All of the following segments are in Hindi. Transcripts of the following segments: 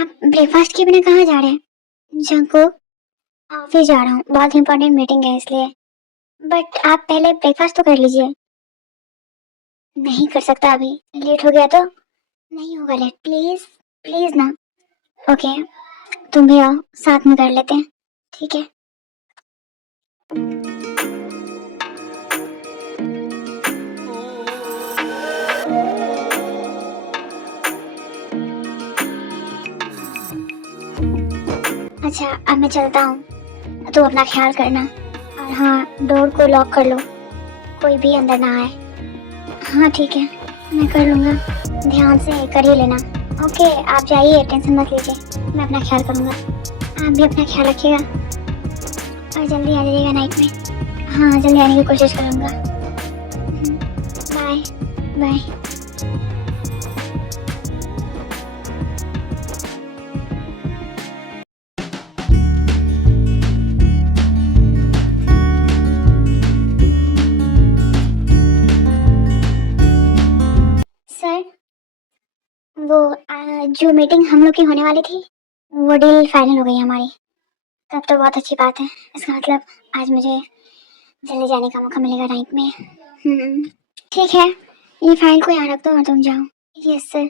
आप ब्रेकफास्ट के बिना कहाँ जा रहे हैं? जंको, ऑफिस जा रहा हूँ, बहुत इंपॉर्टेंट मीटिंग है इसलिए। बट आप पहले ब्रेकफास्ट तो कर लीजिए। नहीं कर सकता अभी, लेट हो गया तो। नहीं होगा लेट, प्लीज प्लीज ना। ओके, तुम भी आओ, साथ में कर लेते हैं। ठीक है। अच्छा, अब मैं चलता हूँ, तो अपना ख्याल करना। और हाँ, डोर को लॉक कर लो, कोई भी अंदर ना आए। हाँ ठीक है, मैं कर लूँगा, ध्यान से कर ही लेना। ओके, आप जाइए, टेंशन मत लीजिए, मैं अपना ख्याल करूँगा। आप भी अपना ख्याल रखिएगा और जल्दी आ जाइएगा नाइट में। हाँ, जल्दी आने की कोशिश करूँगा। Bye bye. सर, वो जो मीटिंग हम लोग की होने वाली थी, वो डील फाइनल हो गई हमारी। तब तो बहुत अच्छी बात है, इसका मतलब आज मुझे जल्दी जाने का मौका मिलेगा नाइट में। ठीक है, ये फाइल को यहाँ रख दो और तुम जाओ। Yes sir.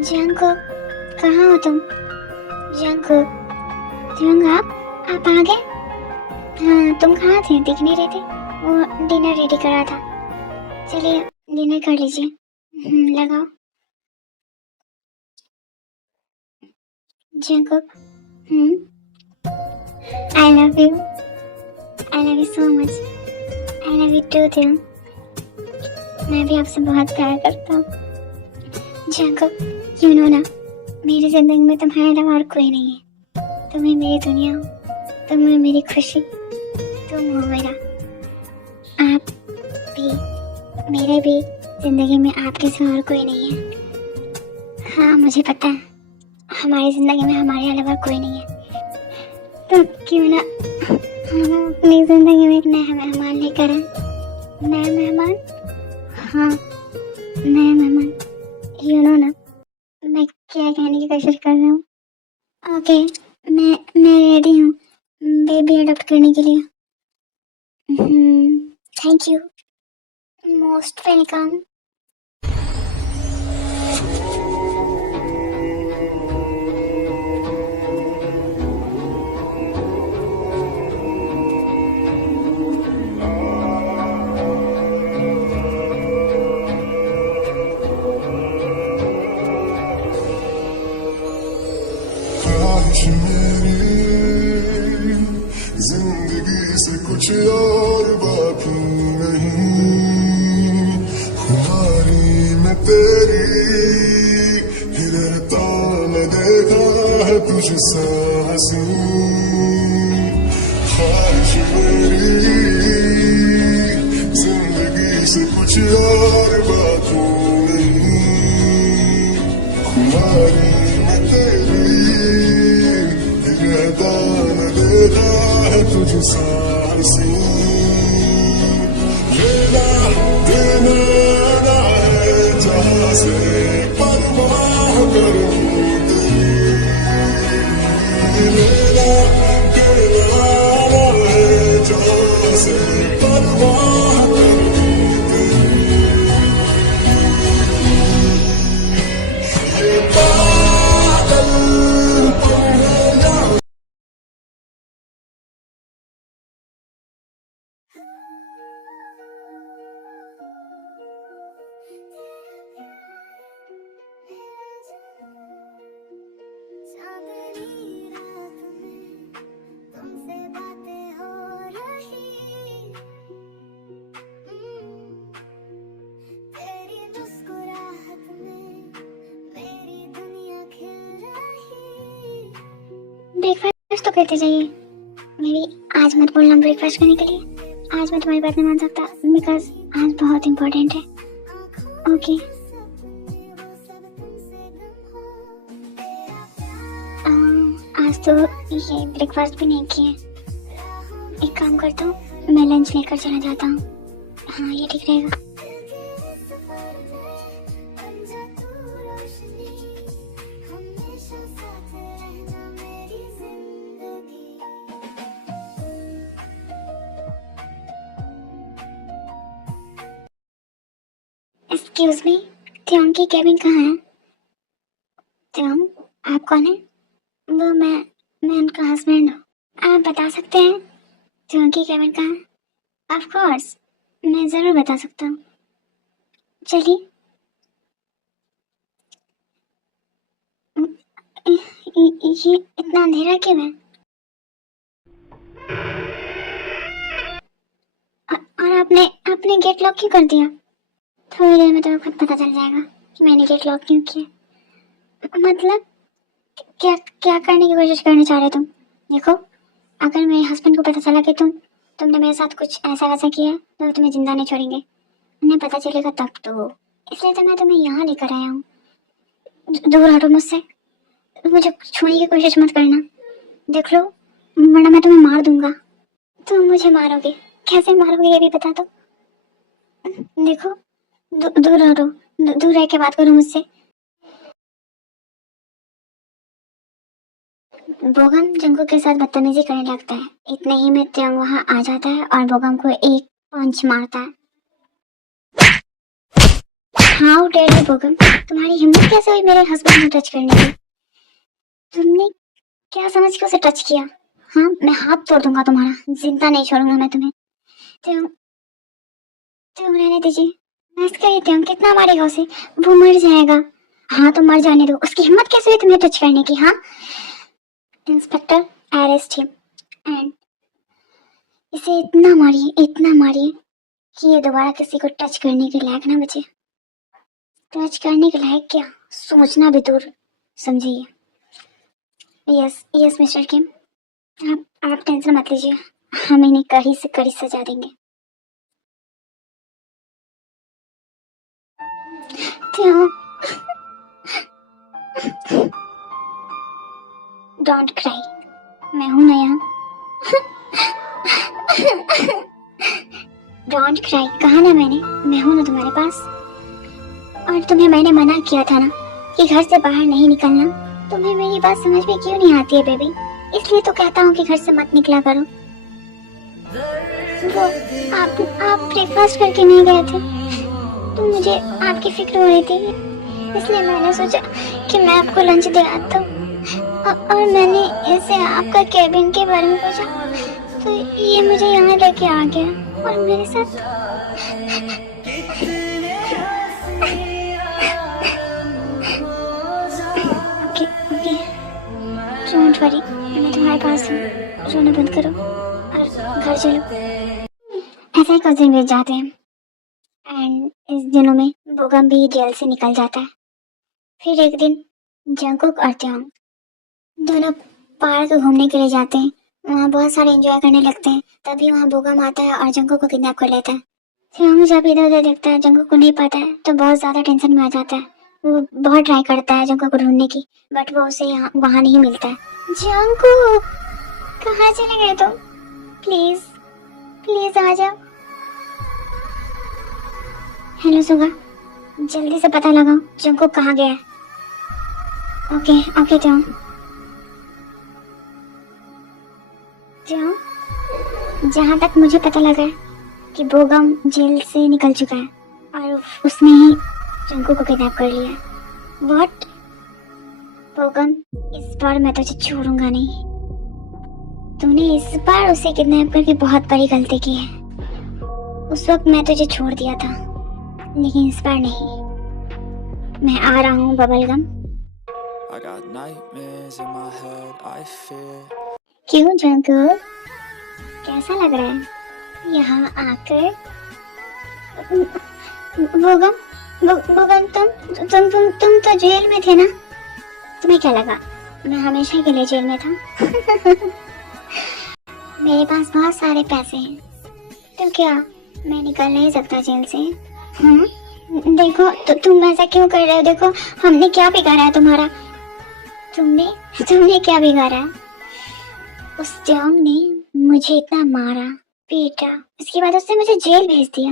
जंकुक, कहाँ हो तुम? जंकुक, आप आ गए? हाँ, तुम कहाँ थे, दिख नहीं रहे थे। वो डिनर रेडी कर रहा था। चलिए डिनर कर लीजिए। लगाओ। Jungkook, I love you, I love you so much, I love you too thing. मैं भी आपसे बहुत प्यार करता हूँ। जंकुक, यू नो ना, मेरी जिंदगी में तुम्हारे अलावा और कोई नहीं है। तुम ही मेरी दुनिया हो, तुम ही मेरी खुशी, तुम हो मेरा। आप भी, मेरे भी जिंदगी में आपके सिवा और कोई नहीं है। हाँ मुझे पता है, हमारी जिंदगी में हमारे अलावा कोई नहीं है। तो क्यों ना हम अपनी जिंदगी में एक नया मेहमान लेकर आए। नया मेहमान? हाँ, नया मेहमान। यू नो ना मैं क्या कहने की कोशिश कर रहा हूँ। ओके, मैं रेडी हूँ बेबी अडॉप्ट करने के लिए। Thank you, most welcome. ख्वाहिश मेरी जिंदगी से कुछ और बाकी नहीं, खुमारी में तेरी ही रहता न देखा है तुझसा हंसी। ख्वाहिश मेरी जिंदगी से कुछ और बाकी नहीं, खुमारी में तेरी रहता न देखा है तुझसा हंसी। लेना देना ना है जहाँ से परवाह करूँ तेरी। लेना देना ना है जहाँ से परवाह करूँ तेरी। ये पागल तुम हो या चांदनी रात में तुमसे बातें हो रही, तेरी मुस्कुराहट में मेरी दुनिया खिल रही। ब्रेकफास्ट तो करते जाइए। मेरी आज मत बोलना ब्रेकफास्ट करने के लिए, आज मैं तुम्हारी बात नहीं मान सकता बिकॉज आज बहुत इम्पोर्टेंट है। ओके, आज तो ये ब्रेकफास्ट भी नहीं किए। एक काम करता हूँ, मैं लंच लेकर चला जाता हूँ। हाँ, ये ठीक रहेगा। एक्सक्यूज मी, त्योंग की केबिन कहाँ है? त्योंग, आप कौन है? वो मैं उनका हस्बैंड हूँ। आप बता सकते हैं त्योंग की केबिन कहाँ है? ऑफ कोर्स, मैं ज़रूर बता सकता हूँ। चलिए। ये इतना अंधेरा क्यों है? और आपने आपने गेट लॉक क्यों कर दिया? थोड़ी देर में तुम्हें खुद पता चल जाएगा कि मैंने गेट लॉक क्यों किया। मतलब क्या क्या करने की कोशिश करना चाह रहे तुम? देखो, अगर मेरे हस्बैंड को पता चला कि तुमने मेरे साथ कुछ ऐसा वैसा किया है तो तुम्हें जिंदा नहीं छोड़ेंगे। उन्हें पता चलेगा तब तो। इसलिए तो मैं तुम्हें यहाँ लेकर आया हूँ। दूर हटो मुझसे, मुझे छूने की कोशिश मत करना। देख लो, वरना मैं तुम्हें मार दूंगा। तुम मुझे मारोगे? कैसे मारोगे ये भी बता दो। देखो, दूर हटो, दूर रह के बात करो मुझसे। बोगम जंगू के साथ बदतमीजी करने लगता है। इतने ही में त्योंग वहाँ आ जाता है और बोगम को एक पंच मारता है। हाउ डेयर यू बोगम, तुम्हारी हिम्मत कैसे हुई मेरे हस्बैंड को टच करने की? तुमने क्या समझ के उसे टच किया? हाँ, मैं हाथ तोड़ दूंगा तुम्हारा, जिंदा नहीं छोड़ूंगा मैं तुम्हें। त्योंग, त्योंग रहने दीजिए। बस करिए त्योंग, कितना मारेगा उसे? वो मर जाएगा। हाँ तो मर जाने दो। उसकी हिम्मत कैसे हुई तुम्हें टच करने की? हाँ, इंस्पेक्टर, अरेस्ट हिम एंड इसे इतना मारिए कि ये दोबारा किसी को टच करने के लायक ना बचे। टच करने के लायक क्या, सोचना भी दूर, समझिए। यस यस मिस्टर किम, आप टेंशन मत लीजिए, हम इन्हें कड़ी से कड़ी सजा देंगे। डोंट क्राई, मैं हूं ना यहाँ। डोंट क्राई, कहा ना मैंने, मैं हूं ना तुम्हारे पास। और तुम्हें मैंने मना किया था ना कि घर से बाहर नहीं निकलना। तुम्हें मेरी बात समझ में क्यों नहीं आती है बेबी? इसलिए तो कहता हूँ कि घर से मत निकला करो। वो आप ब्रेकफास्ट करके नहीं गए थे तो मुझे आपकी फिक्र हो रही थी, इसलिए मैंने सोचा कि मैं आपको लंच दे आता हूँ। और मैंने ऐसे आपका केबिन के बारे में पूछा तो ये मुझे यहाँ लेके आ गया और मेरे साथ ओके ओके, डोंट वरी, मैं तुम्हारे पास हूँ। रोना बंद करो और घर चलो। ऐसे ही कुछ दिन बीत जाते हैं एंड इस दिनों में बोगम भी जेल से निकल जाता है। फिर एक दिन जंगकुक और त्योंग दोनों पार्क घूमने के लिए जाते हैं। वहाँ बहुत सारे एंजॉय करने लगते हैं। तभी वहाँ बोगम आता है और जंगकुक को किडनैप कर लेता है। त्योंग जब इधर उधर देखता है, जंगकुक को नहीं पाता है तो बहुत ज्यादा टेंशन में आ जाता है। वो बहुत ट्राई करता है जंगकुक को ढूंढने की, बट वो उसे यहाँ वहाँ नहीं मिलता है। जंगकुक, कहाँ चले गए तुम? प्लीज प्लीज आ जाओ। हेलो सुगा, जल्दी से पता लगाओ जंगकुक कहाँ गया है। ओके ओके त्योंग। जहाँ तक मुझे पता लगा है कि बोगम जेल से निकल चुका है और उसने ही जंगकुक को किडनैप कर लिया है। व्हाट? बोगम, इस बार मैं तुझे छोड़ूंगा नहीं। तूने इस बार उसे किडनैप करके बहुत बड़ी गलती की है। उस वक्त मैं तुझे छोड़ दिया था, लेकिन इस बार नहीं। मैं आ रहा हूँ बबलगम। क्यों जंगकुक, कैसा लग रहा है यहाँ आकर? बोगम, बोगम तुम तो जेल में थे ना? तुम्हें क्या लगा मैं हमेशा के लिए जेल में था? मेरे पास बहुत सारे पैसे हैं, तो क्या मैं निकल नहीं सकता जेल से? हाँ देखो, तुम ऐसा क्यों कर रहे हो? देखो हमने क्या बिगाड़ा है तुम्हारा? तुमने क्या बिगाड़ा है? उस जॉन्ग ने मुझे इतना मारा, पीटा, इसके बाद उसने मुझे जेल भेज दिया।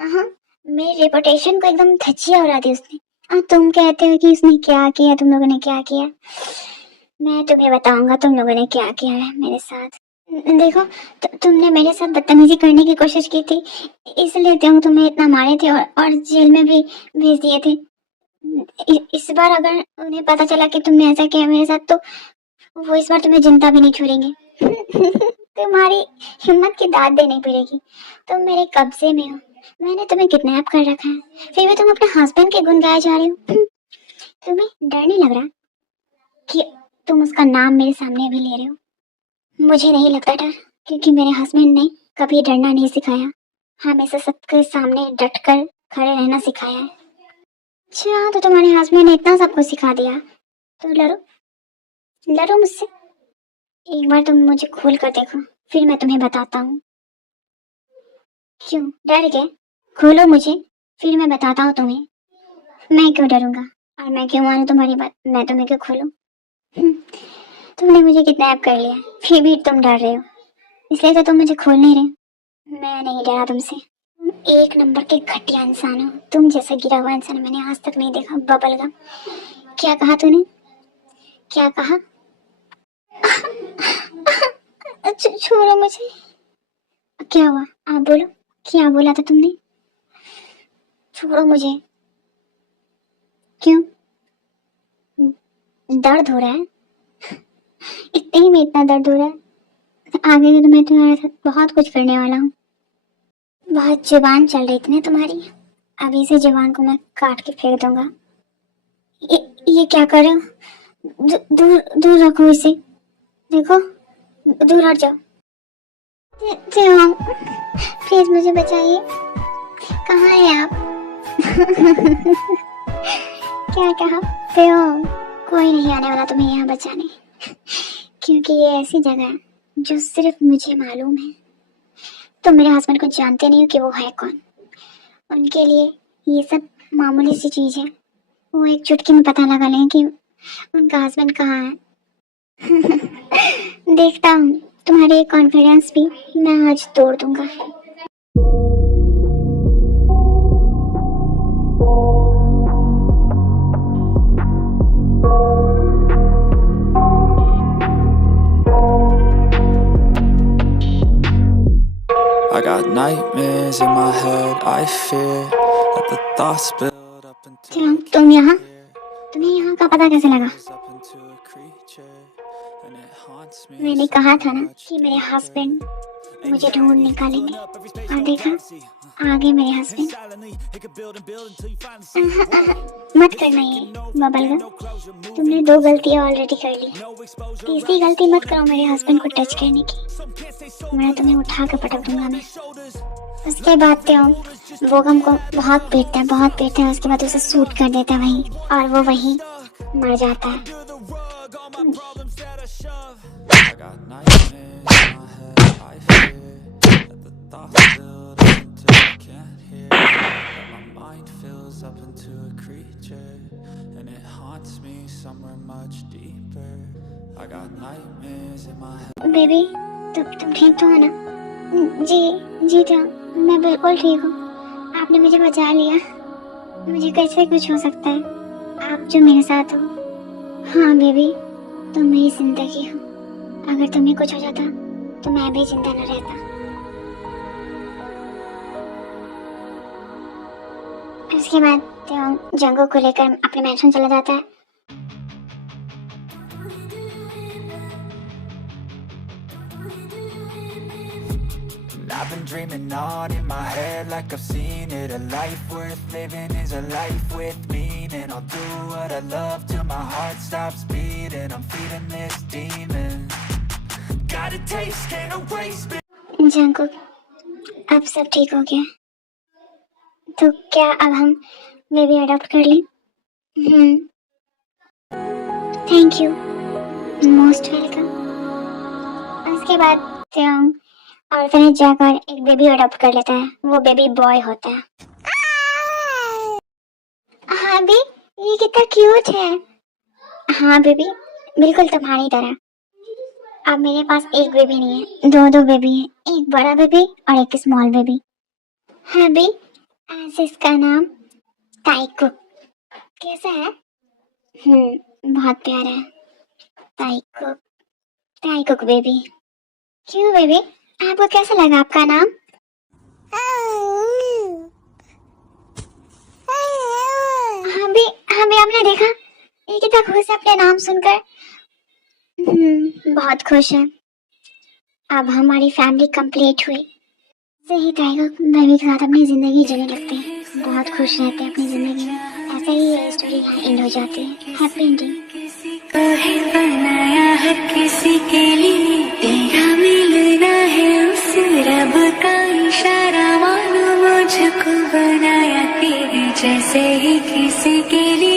हाँ, मेरी रेपुटेशन को एकदम धज्जियां उड़ा दी उसने। और तुम कहते हो कि उसने क्या किया, तुम लोगों ने क्या किया। मैं तुम्हें बताऊंगा तुम लोगों ने क्या किया है मेरे साथ। देखो, तुमने मेरे साथ बदतमीजी करने की कोशिश की थी, इसलिए तुम्हें इतना मारे थे और जेल में भी भेज दिए थे। इस बार अगर उन्हें पता चला कि तुमने ऐसा किया मेरे साथ, तो वो इस बार तुम्हें जिंदा भी नहीं छोड़ेंगे। तुम्हारी हिम्मत की दाद देनी पड़ेगी। तुम मेरे कब्जे में हो, मैंने तुम्हें किडनैप कर रखा है, फिर भी तुम अपने हस्बैंड के गुण गाए जा रहे हो। तुम्हें डर नहीं लग रहा कि तुम उसका नाम मेरे सामने भी ले रहे हो? मुझे नहीं लगता डर, क्योंकि मेरे हस्बैंड ने कभी डरना नहीं सिखाया, हमेशा सबके सामने डट कर खड़े रहना सिखाया है। अच्छा, तो तुम्हारे हस्बैंड ने इतना सबको सिखा दिया, तो लड़ो, लड़ो मुझसे। एक बार तुम मुझे खोल कर देखो, फिर मैं तुम्हें बताता हूँ। क्यों डर गए? खोलो मुझे, फिर मैं बताता हूँ तुम्हें। मैं क्यों डरूंगा, और मैं क्यों मानूं तुम्हारी बात, मैं तुम्हें क्यों खोलूं? तुमने मुझे किडनैप कर लिया, फिर भी तुम डर रहे हो, इसलिए तो तुम मुझे खोल नहीं रहे। मैं नहीं डरा तुमसे। तुम एक नंबर के घटिया इंसान हो, तुम जैसा गिरा हुआ इंसान मैंने आज तक नहीं देखा। बबलगम, क्या कहा तूने? क्या कहा? छोड़ो मुझे। क्या हुआ, आप बोलो, क्या बोला था तुमने? छोड़ो मुझे। क्यों, दर्द हो रहा है? इतने ही में इतना दर्द हो रहा है? आगे तो मैं तुम्हारे साथ बहुत कुछ करने वाला हूँ। बहुत जुबान चल रही थी ना तुम्हारी, अभी से जुबान को मैं काट के फेंक दूंगा। ये क्या कर रहे हो? दूर दूर रखो इसे। देखो, दूर हट जाओ। प्लीज मुझे बचाइए। कहाँ है आप? क्या कहा? कोई नहीं आने वाला तुम्हें यहाँ बचाने, क्योंकि ये ऐसी जगह है जो सिर्फ मुझे मालूम है। तुम मेरे हस्बैंड को जानते नहीं हो कि वो है कौन। उनके लिए ये सब मामूली सी चीज है। वो एक चुटकी में पता लगा लें कि उनका हस्बैंड कहाँ है। देखता हूँ तुम्हारे कॉन्फिडेंस भी मैं आज तोड़ दूंगा। I got nightmares in my head, I fear that the thoughts build up into चलो, तुम यहाँ, तुम्हें यहाँ का पता कैसे लगा? मैंने कहा था ना कि मेरे हस्बैंड मुझे ढूंढ निकालेंगे, और देखा, आगे मेरे हस्बैंड। मत करना ये बबलगम, तुमने 2 गलतियां ऑलरेडी कर ली, तीसरी गलती मत करो मेरे हस्बैंड को टच करने की, मैं तुम्हें उठा कर पटक दूंगा। मैं उसके बाद वो हमको बहुत पीटता है, उसके बाद उसे शूट कर देता है वहीं, और वो वहीं मर जाता है। बेबी, तुम ठीक तो हो ना? जी तो मैं बिल्कुल ठीक हूँ। आपने मुझे बचा लिया, मुझे कैसे कुछ हो सकता है, आप जो मेरे साथ हो। हाँ बेबी, तुम मेरी जिंदगी हो, अगर तुम्हें कुछ हो जाता तो मैं भी जिंदा न रहता। उसके बाद जंगों को लेकर अपने मैंशन चला जाता है। I've been dreaming on in my head like I've seen it. A life worth living is a life with meaning. I'll do what I love till my heart stops beating. I'm feeding this demon. Got a taste, can't erase me. जंगो, अब सब ठीक हो गया, तो क्या अब हम बेबी अडॉप्ट कर लें? Thank you, most welcome. उसके बाद ऑर्फनेज जाकर एक बेबी अडॉप्ट कर लेता है, वो बेबी बॉय होता है। हाँ बी, ये कितना क्यूट है। हाँ बेबी, बिल्कुल तुम्हारी तरह। अब मेरे पास एक बेबी नहीं है, दो बेबी है, एक बड़ा बेबी और एक स्मॉल बेबी है भी। ऐसे इसका नाम ताइकुक। कैसा है? बहुत प्यारा है। ताइकुक, ताइकुक बेबी। क्यों बेबी, आपको कैसा लगा आपका नाम? हाँ भी आपने देखा, ये कितना खुश है अपने नाम सुनकर। बहुत खुश है। अब हमारी फैमिली कंप्लीट हुई। सही टाइगर बेबी के साथ अपनी जिंदगी जीने लगते हैं, बहुत खुश रहते हैं अपनी जिंदगी में। ऐसा ही ये स्टोरी यहाँ एंड हो जाती है। Happy ending. बनाया है किसी के लिए, तेरा मिलना है उस रब का इशारा, मानो मुझको बनाया तेरे जैसे ही किसी के लिए।